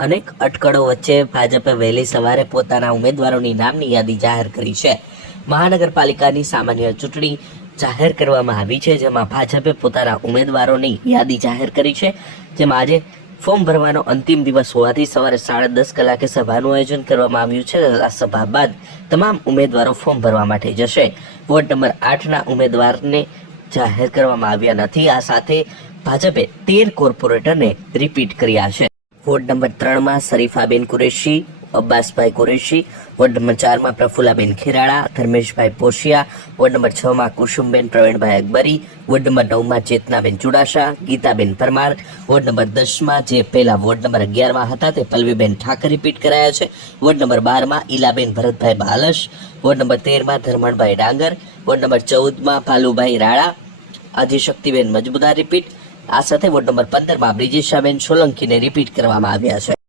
અનેક અટકળો વચ્ચે ભાજપે વહેલી સવારે પોતાના ઉમેદવારોની નામની યાદી જાહેર કરી છે। મહાનગરપાલિકાની સામાન્ય ચૂંટણી જાહેર કરવામાં આવી છે, જેમાં ભાજપે પોતાના ઉમેદવારોની યાદી જાહેર કરી છે। જેમાં આજે ફોર્મ ભરવાનો અંતિમ દિવસ હોવાથી સવારે 10:30 કલાકે સભાનું આયોજન કરવામાં આવ્યું છે। આ સભા બાદ તમામ ઉમેદવારો ફોર્મ ભરવા માટે જશે। વોર્ડ નંબર 8ના ઉમેદવારને જાહેર કરવામાં આવ્યા નથી। આ સાથે ભાજપે 13 કોર્પોરેટરને રિપીટ કર્યા છે। વોર્ડ નંબર 3માં શરીફાબેન કુરેશી, અબ્બાસભાઈ કુરેશી, વોર્ડ નંબર 4માં પ્રફુલ્લાબેન ખેરાળા, ધર્મેશભાઈ પોશિયા, વોર્ડ નંબર 6માં કુસુમબેન પ્રવીણભાઈ અકબરી, વોર્ડ નંબર 9માં ચેતનાબેન ચુડાસા, ગીતાબેન પરમાર, વોર્ડ નંબર 10માં જે પહેલા વોર્ડ નંબર 11માં હતા તે પલ્લવીબેન ઠાકર રિપીટ કરાયા છે। Ward number 12માં Ilaben Bharatbhai બાલશ, ward number 13માં ધર્મણભાઈ ડાંગર, વોર્ડ નંબર 14માં ભાલુભાઈ રાળા, આદિશક્તિબેન મજબૂદાર રિપીટ। આ સાથે વોર્ડ નંબર 15માં બ્રિજેશાબેન સોલંકીને રિપીટ કરવામાં આવ્યા છે।